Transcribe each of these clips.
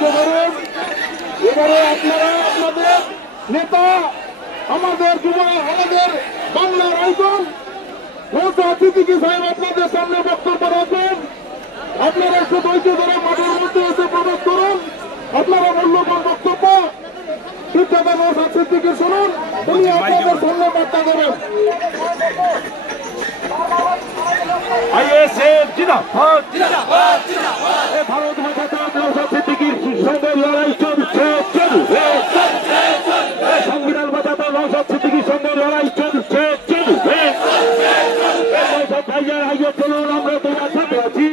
ধৈর্য ধরুন। এবারে আপনারা আপনাদের নেতা, আমাদের আমাদের বাংলার আইকন নওশাদ সিদ্দিকী সাহেব আপনাদের সামনে বক্তব্য রাখবেন। আপনারা একটু ধৈর্য ধরে মাঠের মধ্যে এসে প্রবেশ করুন। আপনারা মূল্যবান বক্তব্য ঠিকঠাক নওশাদ সিদ্দিকী শুনুন, উনি আপনাদের সামনে বার্তা দেবেন। ভারত মাতা নওশাদ সিদ্দিকীর সঙ্গে লড়াই চলছে, সংবিধান বাঁচাতে নওশাদ সিদ্দিকীর সঙ্গে লড়াই চলছে। ভাইয়া আইয়ে চলুন, আমরা তোমার সাথে আছি।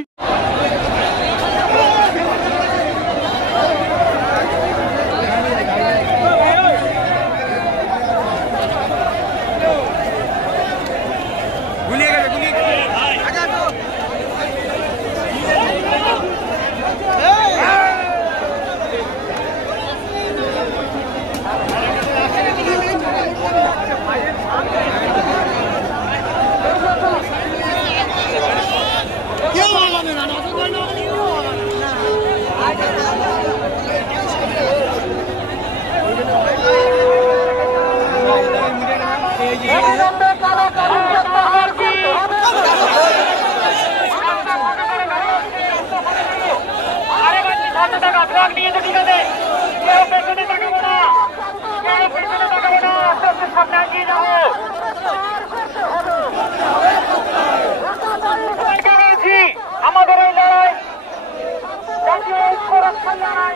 আমাদের এই লড়াই জাতীয় ঐক্য রক্ষার লড়াই।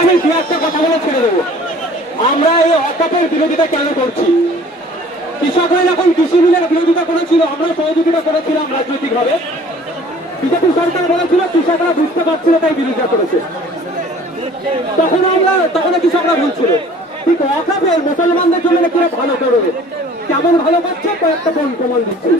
আমি দু একটা কথা বলে ছেড়ে দেবো। আমরা এই হঠাৎের বিরোধিতা কেন করছি? কৃষকরা যখন কৃষি বিলের বিরোধিতা করেছিল, আমরা সহযোগিতা করেছিলাম রাজনৈতিক ভাবে। বিজেপি সরকার বলেছিল কৃষকরা বুঝতে পারছিল তাই বিরোধিতা করেছে। তখন কৃষকরা ভুলছিল। ঠিক ওয়াকাফের মুসলমানদের জন্য নাকি ভালো করবে, কেমন ভালো করছে কয়েকটা প্রমাণ দিচ্ছে।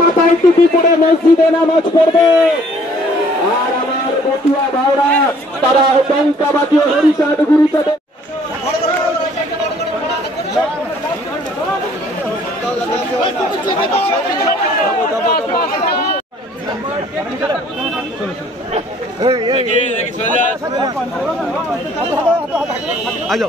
মাথায় টুপি পরে মসজিদে নামাজ পড়বে, আর আমার বটুয়া ভাইরা তারা টঙ্কাবাজি হরিচাঁদ গুরুচাঁদে আজ